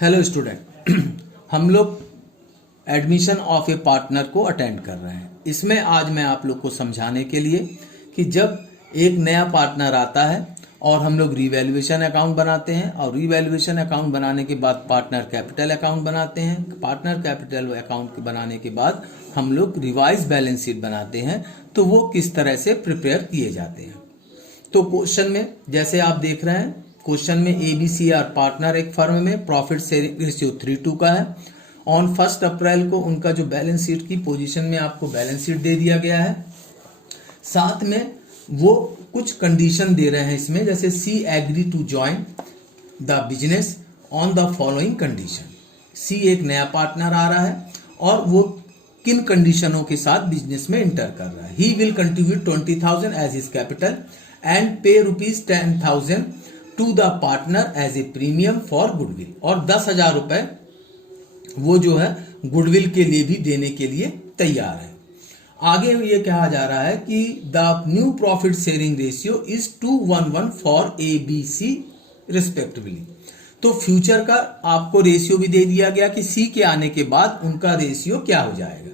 Hello student, हम लोग admission of A partner को अटेंड कर रहे हैं। इसमें आज मैं आप लोग को समझाने के लिए कि जब एक नया पार्टनर आता है और हम लोग रीवैल्यूएशन अकाउंट बनाते हैं और रीवैल्यूएशन अकाउंट बनाने के बाद पार्टनर कैपिटल अकाउंट बनाते हैं। पार्टनर कैपिटल अकाउंट बनाने के बाद हम लोग रिवाइज बैलेंस शीट बनाते हैं, तो वो किस तरह से प्रिपेयर किए जाते हैं। तो क्वेश्चन में जैसे आप देख रहे हैं, क्वेश्चन में ABCR पार्टनर एक फर्म में प्रॉफिट शेयरिंग रेशियो 3:2 का है। ऑन 1 अप्रैल को उनका जो बैलेंस शीट की पोजीशन में आपको बैलेंस शीट दे दिया गया है। साथ में वो कुछ कंडीशन दे रहे हैं इसमें, जैसे C agree to join the business on the following condition. C एक नया पार्टनर आ रहा है और वो किन कंडीशनों के साथ बिजनेस में इंटर कर रहा है। He will contribute 20,000 as his capital and pay ₹10,000 to the partner as a premium for goodwill, और 10,000 रुपए वो जो है गुडविल के लिए भी देने के लिए तैयार है। आगे ये कहा जा रहा है कि the new profit sharing ratio is 2:1 for ABC respectively. तो फ्यूचर का आपको रेशियो भी दे दिया गया कि C के आने के बाद उनका रेशियो क्या हो जाएगा।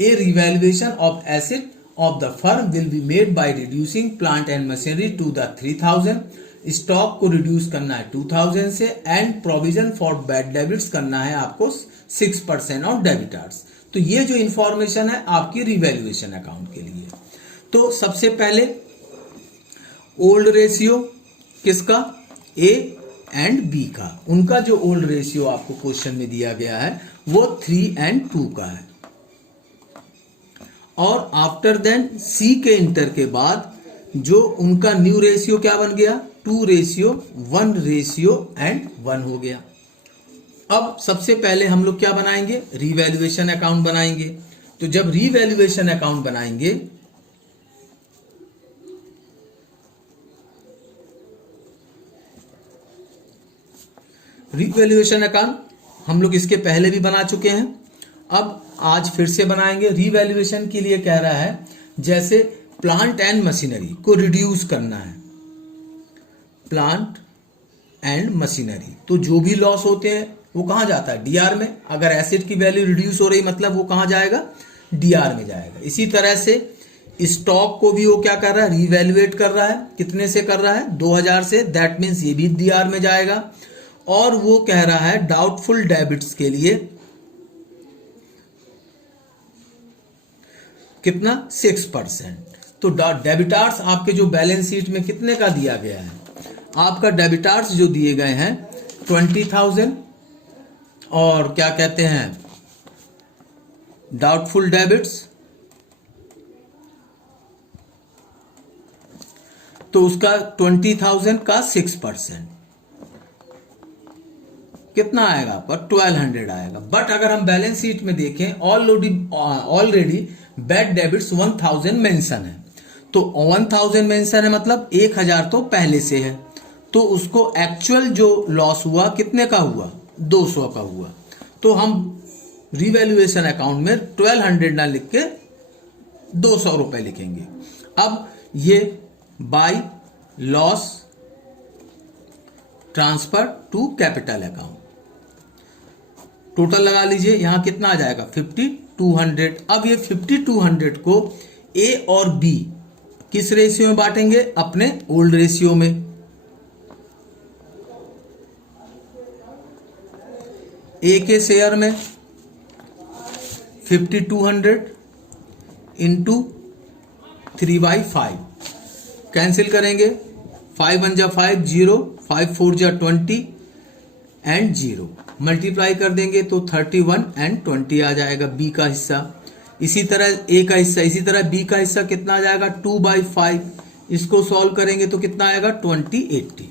A revaluation of asset of the firm will be made by reducing plant and machinery to the 3,000। Stock को रिड्यूस करना है 2,000 से, and provision for bad debits करना है आपको 6% ऑफ डेबिटर्स। तो ये जो इंफॉर्मेशन है आपकी रिवैल्यूएशन अकाउंट के लिए। तो सबसे पहले ओल्ड रेशियो किसका, A एंड B का, उनका जो ओल्ड रेशियो आपको क्वेश्चन में दिया गया है वो 3 और 2 का है। और आफ्टर देन C के इंटर के बाद जो उनका न्यू रेशियो क्या बन गया, 2:1 हो गया। अब सबसे पहले हम लोग क्या बनाएंगे, रीवैल्यूएशन अकाउंट बनाएंगे। तो जब रीवैल्यूएशन अकाउंट बनाएंगे रीवैल्यूएशन अकाउंट हम लोग इसके पहले भी बना चुके हैं, अब आज फिर से बनाएंगे। रीवैल्यूएशन के लिए कह रहा है जैसे प्लांट एंड मशीनरी को रिड्यूस करना है, प्लांट एंड मशीनरी, तो जो भी लॉस होते हैं वो कहां जाता है, DR में। अगर एसेट की वैल्यू रिड्यूस हो रही मतलब वो कहां जाएगा, DR में जाएगा। इसी तरह से स्टॉक को भी वो क्या कर रहा है, रीवैल्यूएट कर रहा है। कितने से कर रहा है, 2,000 से, दैट मीन्स ये भी DR में जाएगा। और वो कह रहा है डाउटफुल डेबिट्स के लिए कितना, 6%। तो डेबिटार्स आपके जो बैलेंस शीट में कितने का दिया गया है, आपका डेबिटार्स जो दिए गए हैं 20,000, और क्या कहते हैं डाउटफुल डेबिट्स, तो उसका 20,000 का 6% कितना आएगा, पर 1,200 आएगा। बट अगर हम बैलेंस शीट में देखें ऑलरेडी बैड डेबिट्स 1,000 मेंशन है, तो 1,000 मेंशन है मतलब 1,000 तो पहले से है, तो उसको एक्चुअल जो लॉस हुआ कितने का हुआ, 200 का हुआ। तो हम रिवैल्यूएशन अकाउंट में 1,200 ना लिख के 200 रुपए लिखेंगे। अब ये by loss transfer to capital account, total लगा लीजिए, यहां कितना आ जाएगा 5,200। अब ये 5,200 को A और B किस रेशियो में बांटेंगे, अपने ओल्ड रेशियो में। A के शेयर में 5,200 इंटू 3/5 कैंसिल करेंगे, 5 1 जा 5 0, 5 4 जा 20 एंड 0 मल्टीप्लाई कर देंगे तो 31 और 20 आ जाएगा B का हिस्सा। इसी तरह A का हिस्सा, इसी तरह B का हिस्सा कितना आ जाएगा 2/5। इसको सॉल्व करेंगे तो कितना आएगा 20/80।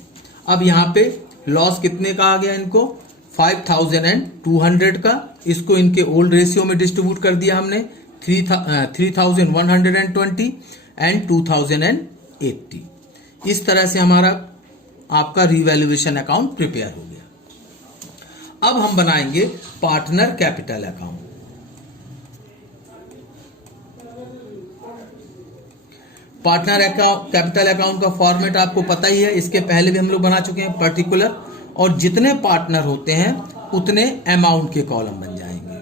अब यहाँ पे लॉस कितने का आ गया, इनको 5,200 का, इसको इनके ओल्ड रेशियो में डिस्ट्रीब्यूट कर दिया हमने, 3,120 एंड 2,080। इस तरह से हमारा आपका रिवैल्यूएशन अकाउंट प्रिपेयर हो गया। अब हम बनाएंगे partner capital account. Partner capital account का फॉर्मेट आपको पता ही है, इसके पहले भी हम लोग बना चुके हैं, पर्टिकुलर और जितने पार्टनर होते हैं उतने अमाउंट के कॉलम बन जाएंगे।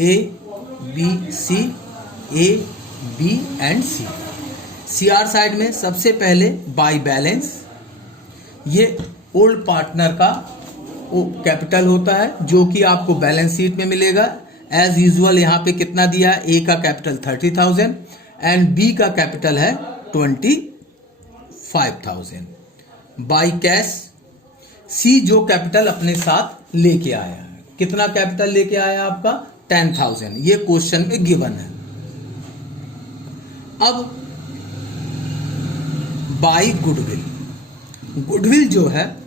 A B C, A B and C. CR side में सबसे पहले बाय बैलेंस, ये ओल्ड पार्टनर का कैपिटल होता है जो कि आपको बैलेंस शीट में मिलेगा। एज यूजुअल यहाँ पे कितना दिया है, ए का कैपिटल 30,000 एंड बी का कैपिटल है 25,000। बाय कैश, सी जो कैपिटल अपने साथ लेके आया है, कितना कैपिटल लेके आया आपका 10,000, ये क्वेश्चन में गिवन है। अब बाय गुडविल, गुडविल जो है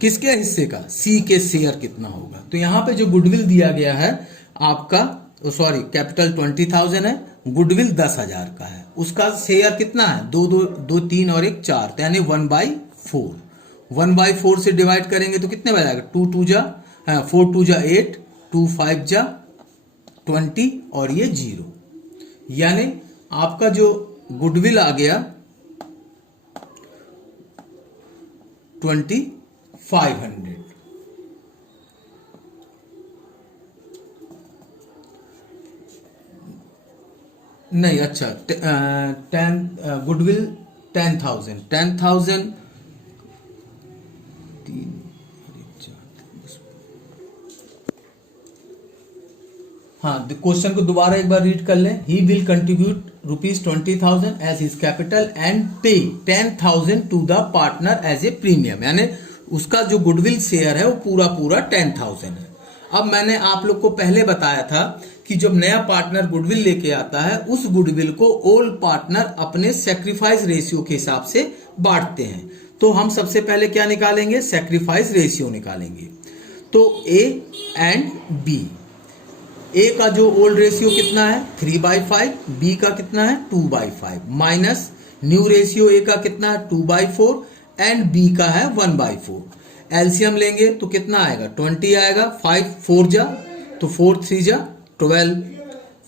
किसके हिस्से का, सी के शेयर कितना होगा। तो यहां पे जो गुडविल दिया गया है आपका, सॉरी कैपिटल 20,000 है, गुडविल 10,000 का है, उसका शेयर कितना है, 2 3 और 1 4, यानी 1/4। 1/4 से डिवाइड करेंगे तो कितने बन जाएगा, 2 2 जा 4 2 जा 8, 2 5 जा 20 और ये 0, यानी आपका जो गुडविल आ गया 2500। नहीं, अच्छा, गुडविल 10,000 हाँ, क्वेश्चन को दोबारा एक बार रीड कर लें। He will contribute ₹20,000 as his capital and pay 10,000 to the partner as a premium, यानी उसका जो गुडविल शेयर है वो पूरा 10,000 है। अब मैंने आप लोग को पहले बताया था कि जब नया पार्टनर गुडविल लेके आता है, उस गुडविल को ओल्ड पार्टनर अपने सेक्रीफाइस रेशियो के हिसाब से बांटते हैं। तो हम सबसे पहले क्या निकालेंगे, सेक्रीफाइस रेशियो निकालेंगे। तो ए एंड बी, ए का जो ओल्ड रेशियो कितना है 3/5, बी का कितना है 2/5, माइनस न्यू रेशियो ए का कितना है 2/4 एंड बी का है 1/4। एलसीएम लेंगे तो कितना आएगा 20 आएगा, 5 4 जा तो 4 3 जा 12,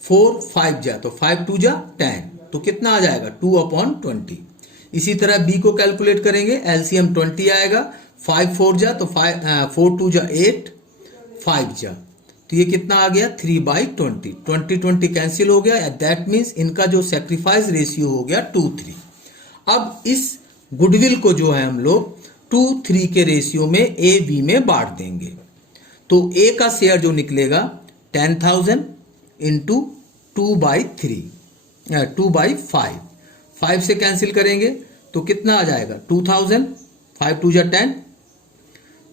4 5 जा तो 5 2 जा 10, तो कितना आ जाएगा 2/20। इसी तरह बी को कैलकुलेट करेंगे, एलसीएम 20 आएगा, 5 4 जा तो 4 2 जा 8, 5 जा तो ये कितना आ गया 3/20, 20 कैंसिल हो गया, दैट मीन्स इनका जो सेक्रीफाइस रेशियो हो गया 2:3। अब इस गुडविल को जो है हम लोग 2:3 के रेशियो में ए बी में बांट देंगे। तो ए का शेयर जो निकलेगा 10,000 इंटू 2/5, 5 से कैंसिल करेंगे तो कितना आ जाएगा 2,000, 5 2 जा 10,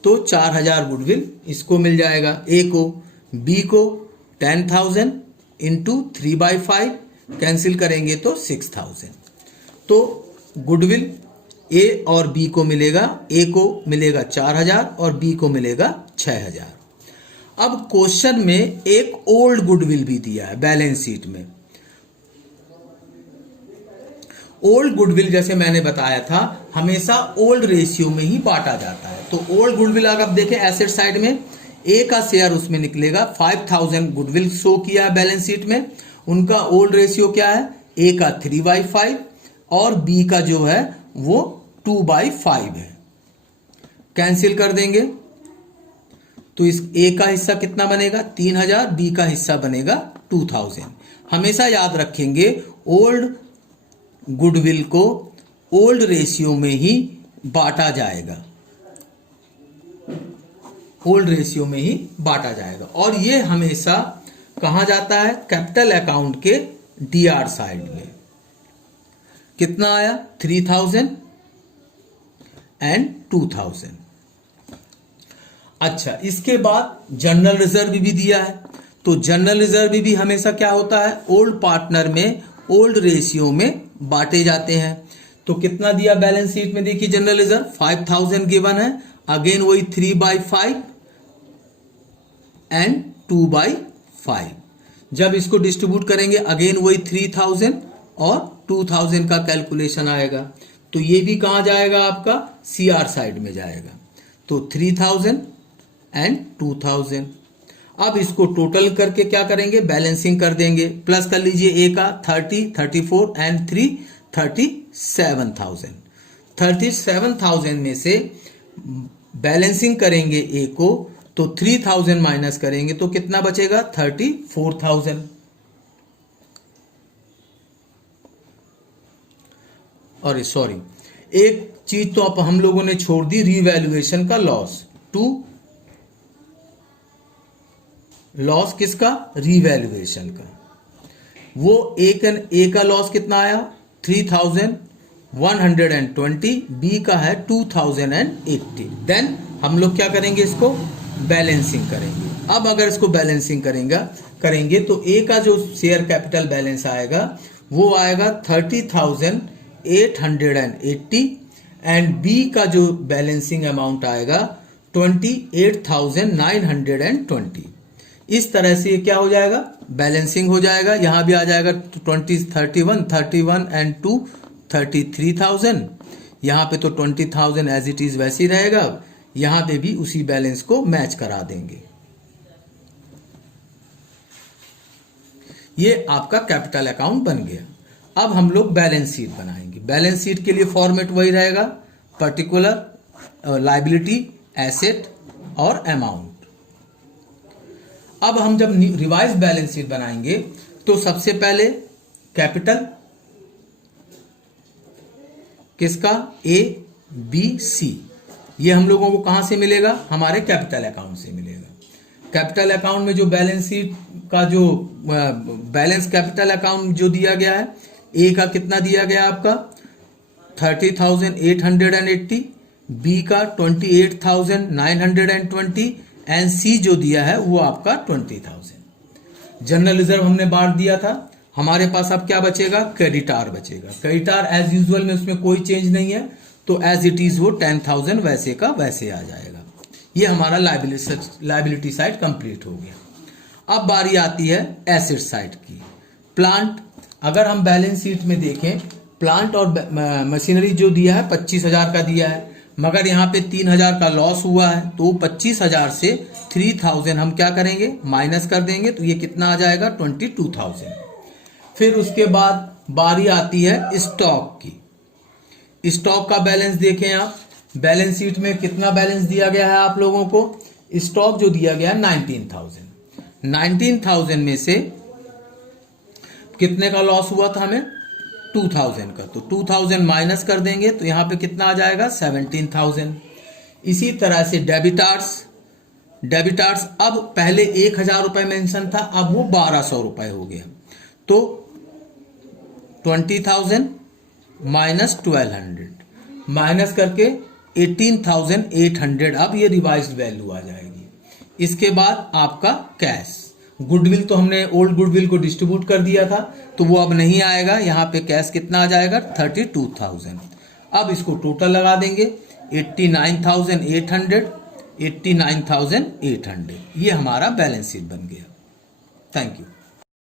तो 4,000 गुडविल इसको मिल जाएगा ए को। बी को 10,000 इंटू 3/5 कैंसिल करेंगे तो 6,000। तो गुडविल ए और बी को मिलेगा, ए को मिलेगा 4,000 और बी को मिलेगा 6,000। अब क्वेश्चन में एक ओल्ड गुडविल भी दिया है बैलेंस शीट में। ओल्ड गुडविल जैसे मैंने बताया था हमेशा ओल्ड रेशियो में ही बांटा जाता है। तो ओल्ड गुडविल अगर आप देखें एसेट साइड में ए का शेयर उसमें निकलेगा 5,000 गुडविल शो किया है बैलेंस शीट में, उनका ओल्ड रेशियो क्या है, ए का 3/5 और बी का जो है वो 2/5 है। कैंसिल कर देंगे तो इस ए का हिस्सा कितना बनेगा 3,000, बी का हिस्सा बनेगा 2,000। हमेशा याद रखेंगे ओल्ड गुडविल को ओल्ड रेशियो में ही बांटा जाएगा, ओल्ड रेशियो में ही बांटा जाएगा। और ये हमेशा कहां जाता है, कैपिटल अकाउंट के डीआर साइड में। कितना आया 3,000 एंड 2,000। अच्छा, इसके बाद जनरल रिजर्व भी दिया है। तो जनरल रिजर्व भी हमेशा क्या होता है, ओल्ड पार्टनर में ओल्ड रेशियो में बांटे जाते हैं। तो कितना दिया बैलेंस शीट में, देखिए जनरल रिजर्व 5,000 गिवन है, अगेन वही 3/5 एंड 2/5। जब इसको डिस्ट्रीब्यूट करेंगे अगेन वही 3,000 और 2,000 का कैलकुलेशन आएगा। तो ये भी कहां जाएगा, आपका सीआर साइड में जाएगा। तो 3,000 एंड 2,000। अब इसको टोटल करके क्या करेंगे, बैलेंसिंग कर देंगे। प्लस कर लीजिए ए का 30, 34 एंड 3 37,000। 37,000 में से बैलेंसिंग करेंगे ए को, तो 3,000 माइनस करेंगे तो कितना बचेगा? 34,000। और सॉरी, एक चीज तो अब हम लोगों ने छोड़ दी, रीवैल्यूएशन का लॉस। लॉस किसका? रीवैल्यूएशन का। वो ए का लॉस कितना आया? 3,120, बी का है 2,080। देन हम लोग क्या करेंगे? इसको बैलेंसिंग करेंगे। अब अगर इसको बैलेंसिंग करेंगे तो ए का जो शेयर कैपिटल बैलेंस आएगा वो आएगा 30,880 एंड बी का जो बैलेंसिंग अमाउंट आएगा 28,920। इस तरह से ये क्या हो जाएगा? बैलेंसिंग हो जाएगा। यहां भी आ जाएगा 31 एंड 2 33,000। यहां पे तो 20,000 एज इट इज वैसे ही रहेगा, यहां पे भी उसी बैलेंस को मैच करा देंगे। ये आपका कैपिटल अकाउंट बन गया। अब हम लोग बैलेंस शीट बनाएंगे। बैलेंस शीट के लिए फॉर्मेट वही रहेगा, पर्टिकुलर, लायबिलिटी, एसेट और अमाउंट। अब हम जब रिवाइज बैलेंस शीट बनाएंगे तो सबसे पहले कैपिटल किसका? ए, बी, सी। ये हम लोगों को कहां से मिलेगा? हमारे कैपिटल अकाउंट से मिलेगा। कैपिटल अकाउंट में जो बैलेंस शीट का जो बैलेंस कैपिटल अकाउंट जो दिया गया है, ए का कितना दिया गया आपका? 30,880, बी का 28,920 एंड सी जो दिया है वो आपका 20,000। जनरल रिजर्व हमने बांट दिया था। हमारे पास अब क्या बचेगा? क्रेडिटार बचेगा। क्रेडिटार एज यूजुअल में उसमें कोई चेंज नहीं है, तो एज इट इज वो 10,000 वैसे का वैसे आ जाएगा। ये हमारा लायबिलिटी साइड कंप्लीट हो गया। अब बारी आती है एसेट साइड की। प्लांट, अगर हम बैलेंस शीट में देखें, प्लांट और मशीनरी जो दिया है 25,000 का दिया है, मगर यहाँ पे 3,000 का लॉस हुआ है, तो 25,000 से 3,000 हम क्या करेंगे? माइनस कर देंगे, तो ये कितना आ जाएगा? 22,000। फिर उसके बाद बारी आती है स्टॉक की। स्टॉक का बैलेंस देखें आप, बैलेंस शीट में कितना बैलेंस दिया गया है आप लोगों को? स्टॉक जो दिया गया है 19,000। 19,000 में से कितने का लॉस हुआ था हमें? 2,000 का। तो 2,000 माइनस कर देंगे तो यहां पे कितना आ जाएगा? 17,000। इसी तरह से डेबिटार्स अब पहले 1,000 रुपए मेंशन था, अब वो 1,200 रुपए हो गया। तो 20,000 माइनस 1,200 माइनस करके 18,800, अब ये रिवाइज्ड वैल्यू आ जाएगी। इसके बाद आपका कैश, गुडविल तो हमने ओल्ड गुडविल को डिस्ट्रीब्यूट कर दिया था, तो वो अब नहीं आएगा। यहाँ पे कैश कितना आ जाएगा? 32,000। अब इसको टोटल लगा देंगे, 89,800। ये हमारा बैलेंस शीट बन गया। Thank you.